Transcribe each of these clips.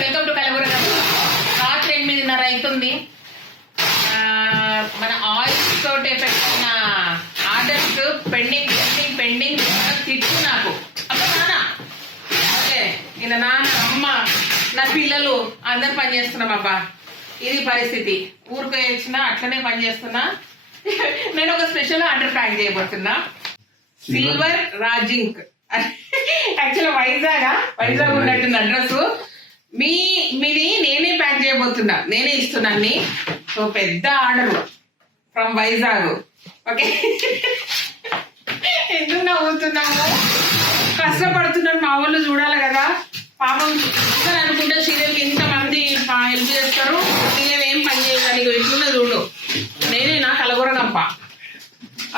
Welcome to Kalagooragampa. రాత్రి 8:30 అవుతుంది. మన ఆయిల్స్ తోటి పెట్టిన ఆర్డర్స్ పెండింగ్ తిట్టు నాకు. అబ్బా నాన్న, ఓకే ఈయన నాన్న, అమ్మ, నా పిల్లలు అందరు పనిచేస్తున్నాం. అబ్బా ఇది పరిస్థితి. ఊరికే వచ్చినా అట్లనే పనిచేస్తున్నా. నేను ఒక స్పెషల్ ఆర్డర్ ప్యాక్ చేయబోతున్నా. సిల్వర్ రాజింక్. యాక్చువల్ వైజాగ్ ఉన్నట్టుంది అడ్రస్. మీది నేనే ప్యాక్ చేయబోతున్నా, నేనే ఇస్తున్నాన్ని. సో పెద్ద ఆర్డర్ ఫ్రమ్ వైజాగ్. ఓకే, ఎందుకు నవ్వుతున్నాము? కష్టపడుతున్నాను, మా వాళ్ళు చూడాలి కదా పాపం. అందరూ అనుకుంటే సీరియల్కి ఇంతమంది హెల్ప్ చేస్తారు, సీరియల్ ఏం పని చేయగలి. ఇట్లున్నా చూడు, నేనే నా కలగూరగంప.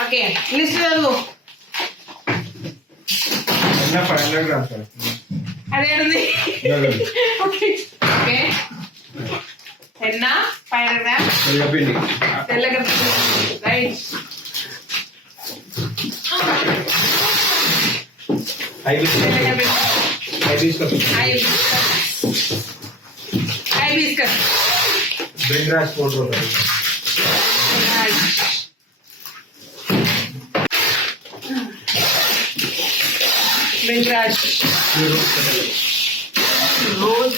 ఓకే, లిస్ట్ చదువు. అదేంటి? ఓకే, ఎన్న 500 grams తెల్లగపిండి, right. Hibiscus bhringraj powder, bhringraj rose rose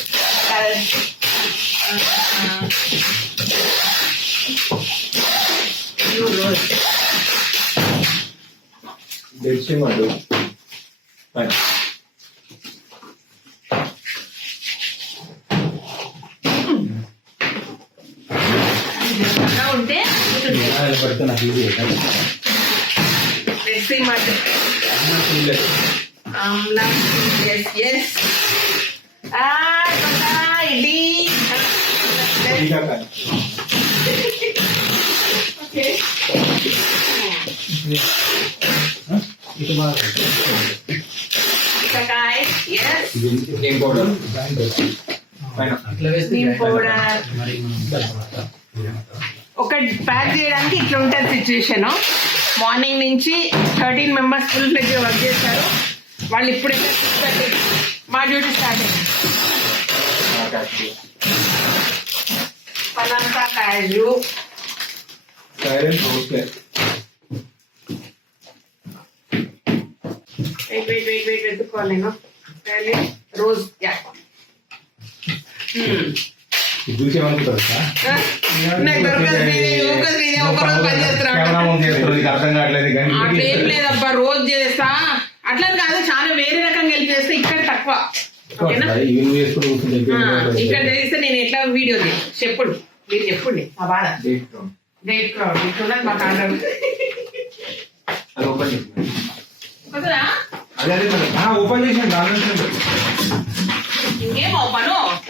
దెర్చి మడు ఉంటే ఒక ప్యాక్ చేయడానికి ఇట్లా ఉంటుంది సిచ్యువేషన్. మార్నింగ్ నుంచి 13 members ఫుల్ ఫ్లెడ్జ్ వర్క్ చేస్తారు. వాళ్ళు ఇప్పుడైతే 6:30 మా డ్యూటీ స్టార్ట్ అయింది. పలాంతా కాజు, వెయిట్ వెతుక్కోవాలి నేను. రోజ్ అట్లేం లేదబ్బా, రోజు చేస్తా. అట్లా కాదు, చాలా వేరే రకంగా హెల్ప్ చేస్తే. ఇక్కడ తక్కువ, ఇక్కడ చేస్తే నేను ఎట్లా వీడియో చెప్పుడు, మీరు చెప్పండి మా బాధ. డేట్ క్రౌడ్ ఇట్లున్నది మాకు ఆర్డర్. ఇంకేం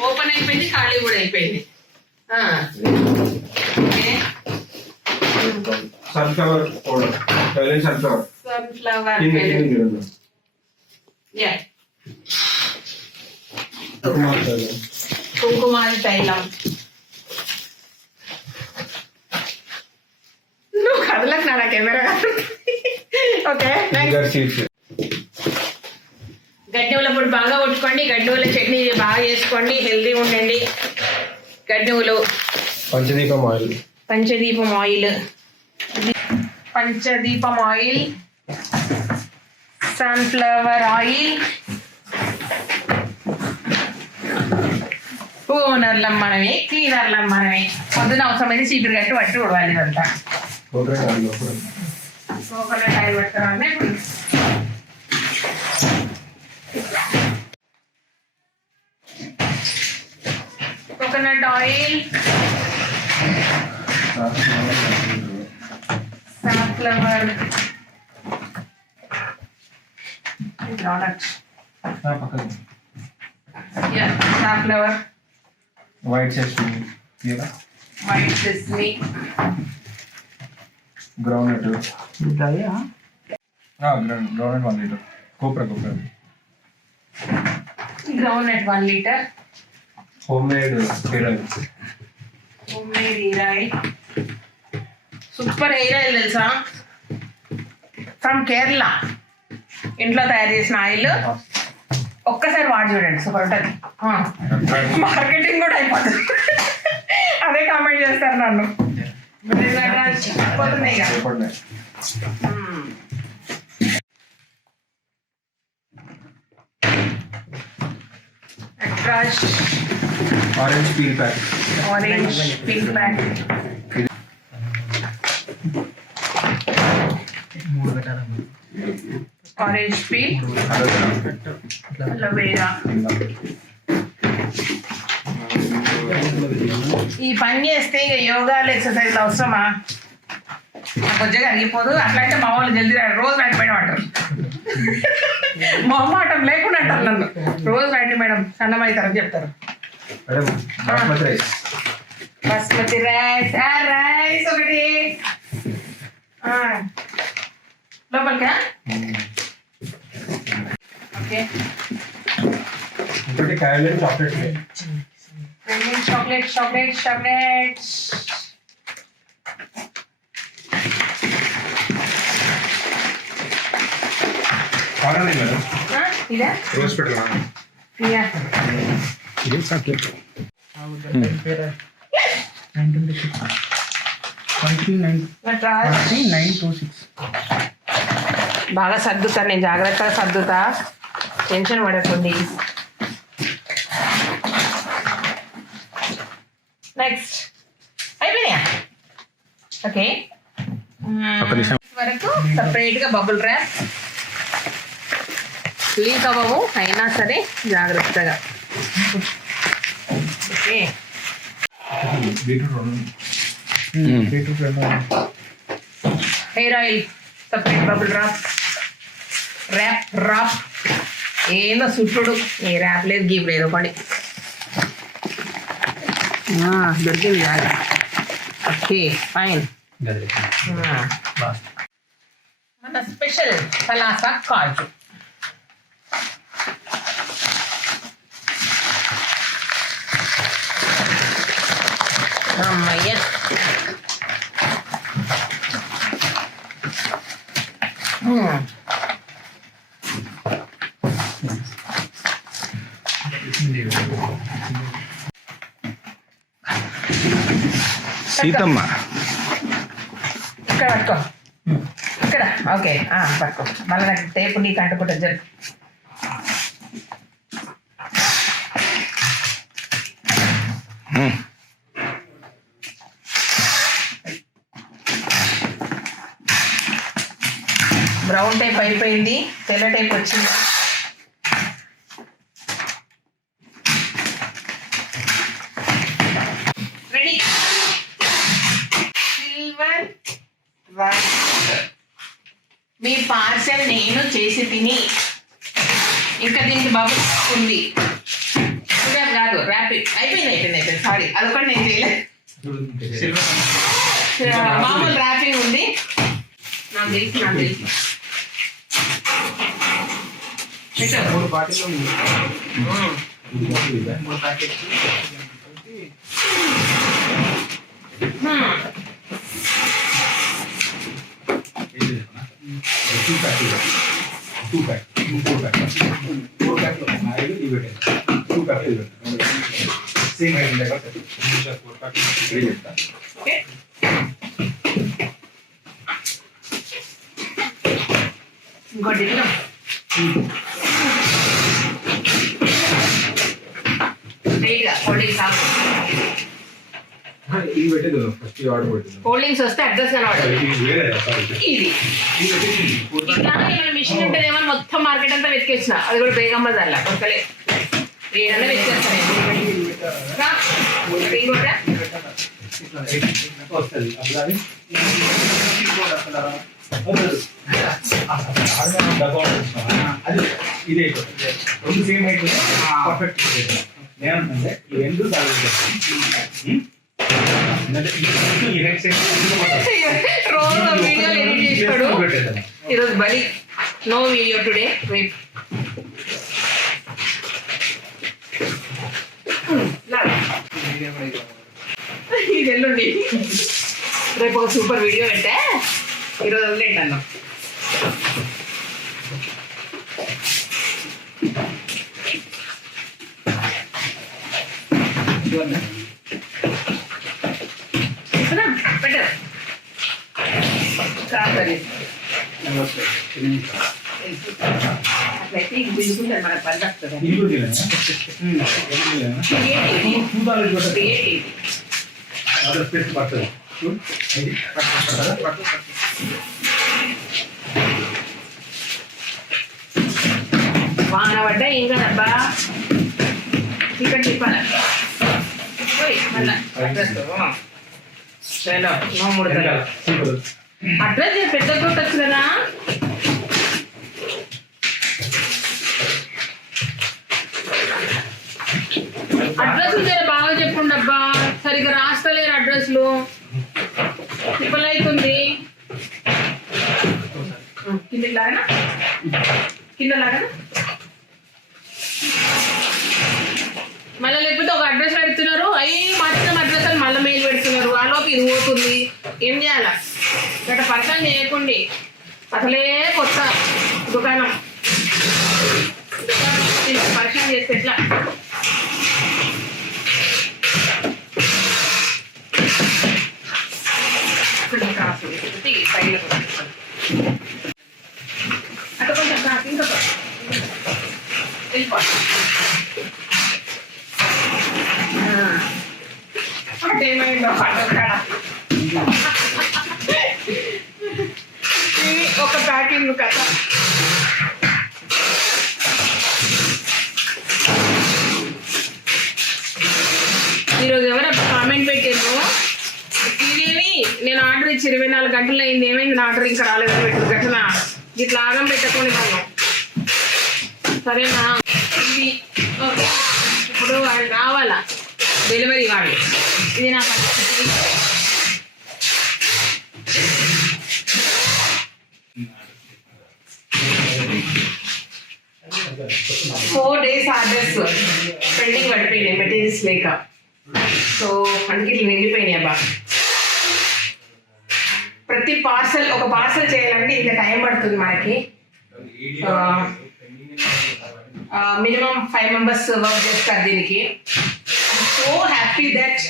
ఓపెన్ అయిపోయింది, ఖాళీ కూడా అయిపోయింది. సన్ఫ్లవర్ పౌడర్, కుంకుమాది తైలం. నువ్వు కదలకు నా కెమెరా. ఓకే, గడ్డెవుల పొడి బాగా కొట్టుకోండి. గడ్డెవుల చట్నీ బాగా చేసుకోండి, హెల్దీ ఉండండి. గడ్డెవులు, పంచదీపం ఆయిల్, సన్ఫ్లవర్ ఆయిల్, ఓనర్లం మనమే, క్లీనర్లం మనమే. పొద్దున అవసరమైంది చీపురు కట్టి పట్టి ఉడవాలి. ఇదంతా కోకోనట్ ఆయిల్ పెట్టాలి. Coconut oil, sunflower sunflower, white sesame, groundnut 1 liter, copra groundnut 1 liter, homemade hair oil. Super hair oil తెలుసా, ఫ్రమ్ కేరళ. ఇంట్లో తయారు చేసిన ఆయిల్. ఒక్కసారి వాడి చూడండి, సూపర్ ఉంటుంది. మార్కెటింగ్ కూడా అయిపోతుంది. అదే కామెంట్ చేస్తారు నన్ను. పోతున్నాయి ఇక. Orange peel pack. Orange peel pack. Orange peel, aloe vera. ఈ పని చేస్తే ఇక యోగాలు ఎక్సర్సైజ్ అవసరమా? నాకు కొంచెం అరిగిపోదు. అట్లయితే మా వాళ్ళు జల్దీ రోజు రండి మేడం అంటారు. మొహమాటం లేకుండా అంటారు నన్ను. రోజు రండి మేడం, సన్నం అవుతారని చెప్తారు. బాస్మతి రైస్. రైస్ ఒకటి లోపలికా? ఓకే. ఇంకోటి క్యారమెల్ చాక్లెట్. చాక్లెట్స్. కారణం మేడం ఇదా రోజ్ పెట్టలా? యా. ఇది చాక్లెట్. 926. బాగా సర్దుతా, నేను జాగ్రత్తగా సర్దుతా, టెన్షన్ పడకండి. నెక్స్ట్ అయిపోయినాయా? ఓకే. వరకు సపరేట్గా బబుల్ ర్యాప్ లీక్ అవ్వవు, అయినా సరే జాగ్రత్తగా. Okay. Hair oil separate bubble rap. ఏదో సుట్టుడు, ఏ ర్యాప్ లేదు, గీప్ లేదు. పడి దొరికింది కాదు. Okay fine. మన స్పెషల్ పలాసా కాజు. అమ్మయ్య. సీతమ్మ ఇక్కడ పట్టుకో, ఇక్కడ. ఓకే పట్టుకో. మళ్ళీ నాకు టేపు నీకు అంటుకుంటా. జరుగు. బ్రౌన్ టైప్ అయిపోయింది, తెల్ల టైప్ వచ్చింది. రెడీ. Silver rice. మీ పార్సెల్ నేను చేసి తిని ఇంకా దీనికి బబుల్ ఉంది. కాదు ర్యాపిడ్ అయిపోయింది. సారీ, అదొకటి నేను చేయలేదు. మామూలు ర్యాపింగ్ ఉంది. నాకు తెలుసు. మూడు బాటిల్ ఉంది. ఇంకోటి కోల్డ్ డ్రింక్స్ వస్తే అడ్రస్ కనబడదు. ఇది ఇట్లా ఏమైనా మిషన్ ఉంటుందేమో మొత్తం మార్కెట్ అంతా వెతికేసిన, అది కూడా బేగమ్మ దానిలా కొత్తలే ఏదన్నా వెతికేస్తాను. ఇదే రెండు సేమ్ అయిపోయింది. పర్ఫెక్ట్. నేనంటే ఈ రెండు రోజు వీడియోలు ఎడిట్ చేస్తాడు. ఈరోజు బలి నో వీడియో టుడే. రేపు ఇది ఎల్లుండి, రేపు ఒక సూపర్ వీడియో పెట్టా. ఈరోజు వదిలేండి అన్న. బెటర్ అట్లయితే ఇది బిల్లుకుంటారు మనకు పని వస్తుంది వాన పడ్డా ఏం కాదబ్బా ఇక్కడ చెప్పాలి మళ్ళా అడ్రస్ చలో నో ముడతలు అడ్రస్ పెద్ద కొట్టచ్చు కదా అడ్రస్ బాగా చెప్పండి అబ్బా సరిగ్గా రాస్తలేరు అడ్రస్లు ట్రిపుల్ అవుతుంది కిందకి లాగనా కింద లాగనా మళ్ళీ లేకపోతే ఒక అడ్రస్ పెడుతున్నారు అవి మాత్రం అడ్రస్ అని మళ్ళీ మెయిల్ పెడుతున్నారు ఆలోపు ఇది పోతుంది ఏం చేయాలా గట్ట పరిచయం చేయకండి అసలే కొత్త దుకాణం పరిచయం చేస్తే ఎట్లా అక్కడ కొంచెం ఇంకా వెళ్ళిపో ఏమైందో ఇది ఒక ప్యాకింగ్ కథ ఈరోజు ఎవరు కామెంట్ పెట్టారు ఇదేమి నేను ఆర్డర్ ఇచ్చి 24 గంటలు అయింది ఏమైంది నా ఆర్డర్ ఇంకా రాలేదని పెట్టారు ఘటన ఇట్లా ఆగం పెట్టకుండా సరేనా ఇది ఓకే ఇప్పుడు వాళ్ళు రావాలా డెలివరీ కావాలి ఇది నా పరిస్థితి 4 days ఆర్డర్స్ పెండింగ్ పడిపోయినాయి మెటీరియల్స్ లేక సో అందుకే ఇట్లా నిండిపోయినాయి అబ్బా ప్రతి పార్సల్ ఒక పార్సల్ చేయాలంటే ఇంత టైం పడుతుంది మనకి మినిమం 5 members వర్క్ చేస్తారు దీనికి సో హ్యాపీ దట్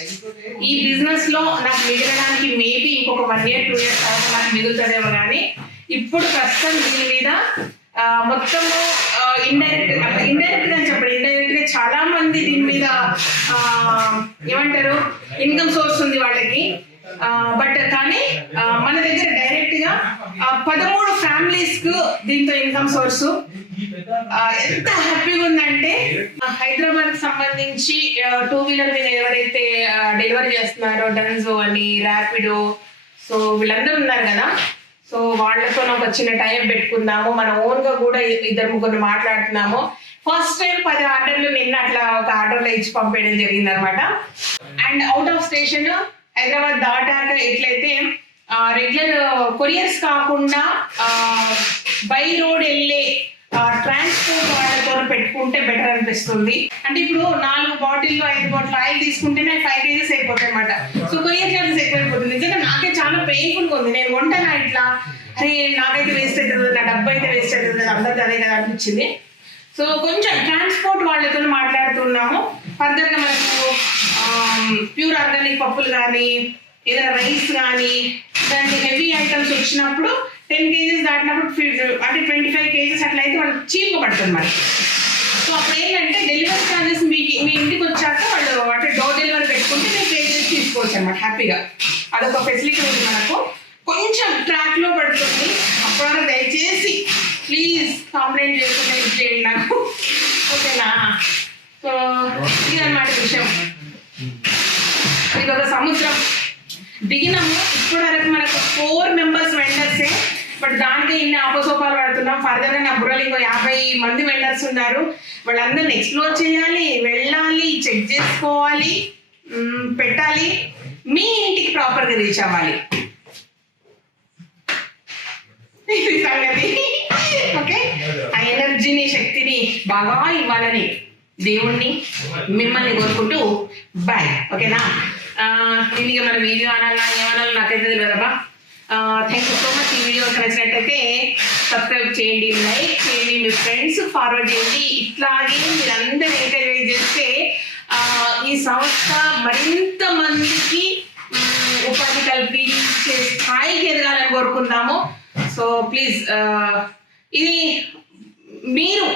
ఈ బిజినెస్ లో నాకు మిగలడానికి మేబీ ఇంకొక 1 year 2 years తర్వాత నాకు మిగులుతుందేమో కానీ ఇప్పుడు ప్రస్తుతం దీని మీద మొత్తము ఇండైరెక్ట్ గా చెప్పండి ఇండైరెక్ట్ గా చాలా మంది దీని మీద ఏమంటారు ఇన్కమ్ సోర్స్ ఉంది వాళ్ళకి బట్ కానీ మన దగ్గర డైరెక్ట్ గా 13 ఫ్యామిలీస్ కు దీంతో ఇన్కమ్ సోర్స్ ఎంత హ్యాపీగా ఉందంటే హైదరాబాద్ కి సంబంధించి 2-wheeler మీద ఎవరైతే డెలివరీ చేస్తున్నారో డన్జో అని ర్యాపిడో సో వీళ్ళందరూ ఉన్నారు కదా సో వాళ్ళతో నాకు వచ్చిన టైం పెట్టుకుందాము మన ఓన్ గా కూడా 2-3 మాట్లాడుతున్నాము ఫస్ట్ టైం 10 ఆర్డర్లు నిన్న అట్లా ఒక ఆర్డర్లో ఇచ్చి పంపేయడం జరిగింది అనమాట and out of station Hyderabad దాటాక ఎట్లయితే రెగ్యులర్ కొరియర్స్ కాకుండా బై రోడ్ వెళ్ళే ట్రాన్స్పోర్ట్ వాళ్ళతో పెట్టుకుంటే బెటర్ అనిపిస్తుంది అంటే ఇప్పుడు 4 బాటిల్లో 5 బాటిల్ ఆయిల్ తీసుకుంటేనే 5 kgs అయిపోతాయి అనమాట సో కొరియర్ చార్జెస్ ఎక్కువైపోతుంది నిజంగా నాకే చాలా పెయిన్ఫుల్గా ఉంది నేను కొంటానా ఇట్లా అరే నాకైతే వేస్ట్ అవుతుంది నా డబ్బు అయితే వేస్ట్ అవుతుంది కదా అందరికీ అదే కదా అనిపించింది సో కొంచెం ట్రాన్స్పోర్ట్ వాళ్ళతో మాట్లాడుతున్నాము ఫర్దర్గా మనకు ప్యూర్ ఆర్గానిక్ పప్పులు కానీ ఏదైనా రైస్ కానీ దానికి హెవీ ఐటమ్స్ వచ్చినప్పుడు 10 kgs దాటినప్పుడు అంటే 25 kgs అట్లయితే వాళ్ళకి చీప్గా పడుతుంది మనకి సో అప్పుడు ఏంటంటే డెలివరీ ఛార్జెస్ మీ ఇంటికి వచ్చాక వాళ్ళు అంటే డోర్ డెలివరీ పెట్టుకుంటే మేము పే చేసి తీసుకోవచ్చు అనమాట హ్యాపీగా అదొక ఫెసిలిటీ ఉంది మనకు కొంచెం ట్రాక్లో పడుతుంది అప్పుడు దయచేసి ప్లీజ్ కంప్లైంట్ చేయకుండా ఇది చేయండి నాకు ఓకేనా సో ఇదన్నమాట విషయం ఇది ఒక సముద్రం దిగినాము ఇప్పటి వరకు మనకు 4 members వెండర్సే బట్ దానికి ఇన్ని ఆపోసోపాలు పడుతున్నాం ఫర్దర్గా నా బుర్రలు ఇంకో 50 మంది వెండర్స్ ఉన్నారు వాళ్ళందరిని ఎక్స్ప్లోర్ చేయాలి వెళ్ళాలి చెక్ చేసుకోవాలి పెట్టాలి మీ ఇంటికి ప్రాపర్గా రీచ్ అవ్వాలి సంగతి ఓకే ఆ ఎనర్జీని శక్తిని బాగా ఇవ్వాలని దేవుణ్ణి మిమ్మల్ని కోరుకుంటూ బాయ్ ఓకేనా దీనికి మన వీడియో అనాలా ఏమనాలి నాకైతే తెలియదమ్మా థ్యాంక్ యూ సో మచ్ ఈ వీడియో నచ్చినట్టయితే సబ్స్క్రైబ్ చేయండి లైక్ చేయండి మీ ఫ్రెండ్స్ ఫార్వర్డ్ చేయండి ఇట్లాగే మీరు అందరూ ఎంకరేజ్ చేస్తే ఈ సంస్థ మరింత మందికి ఉపాధి కల్పించే స్థాయికి ఎదగాలని కోరుకుందాము. సో ప్లీజ్ ఇది మీరు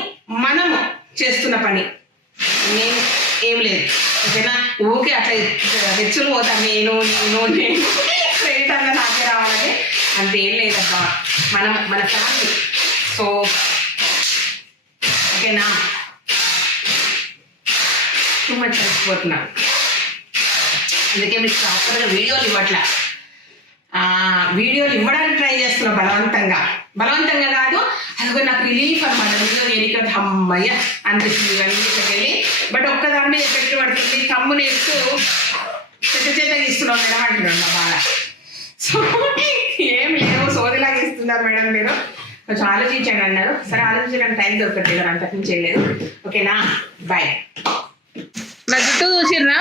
మనము చేస్తున్న పని, నేను ఏం లేదు ఓకేనా. ఊకే అట్లా హెచ్చులు పోతాను నేను క్రెడిట్ అంతా నాకే రావాలని అంతేం లేదబ్బా. మన ఫ్యామిలీ. సో ఓకేనా. టూ మచ్ చచ్చిపోతున్నా, అందుకే మీకు ప్రాపర్గా వీడియోలు ఇవ్వట్లా. వీడియోలు ఇవ్వడానికి ట్రై చేస్తున్నా బలవంతంగా కాదు, అది నాకు రిలీఫ్ అనమాట. వీడియో వేడికి అమ్మయ్య అనిపిస్తుంది ఇవన్నీ వెళ్ళి. బట్ ఒక్కదాని మీద ఎఫెక్ట్ పడుతుంది, కమ్ము నేస్తూ చేతగా ఇస్తున్నాం మేడం అంటున్నాడు నా బాగా. సో ఏం లేవు, సోదిలాగా ఇస్తున్నారు మేడం మీరు, కొంచెం ఆలోచించండి అన్నారు. సరే ఆలోచించడానికి టైం దొరకట్లేదు కదా, అంతకుమించి చేయలేదు. ఓకేనా, బాయ్. నా జుట్టు చూసిర్రా,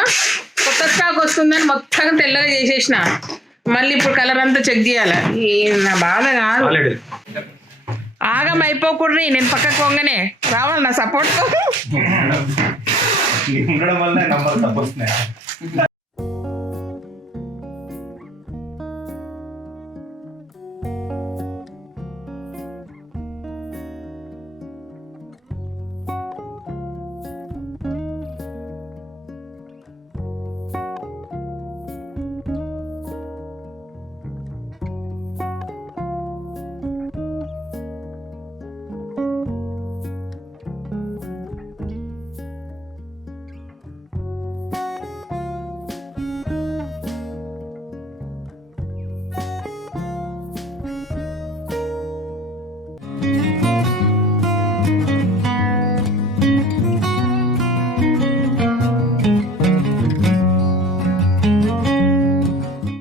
కొత్త స్టాక్ వస్తుందని మొత్తం తెల్లగా చేసేసిన, మళ్ళీ ఇప్పుడు కలర్ అంతా చెక్ చేయాలి. నా బాధ కాదు, ఆగం అయిపోకూడదు. నేను పక్కకు పోగానే రావాలి నా సపోర్ట్. ఉండడం వల్ల నంబర్ తప్పు వస్తున్నాయి.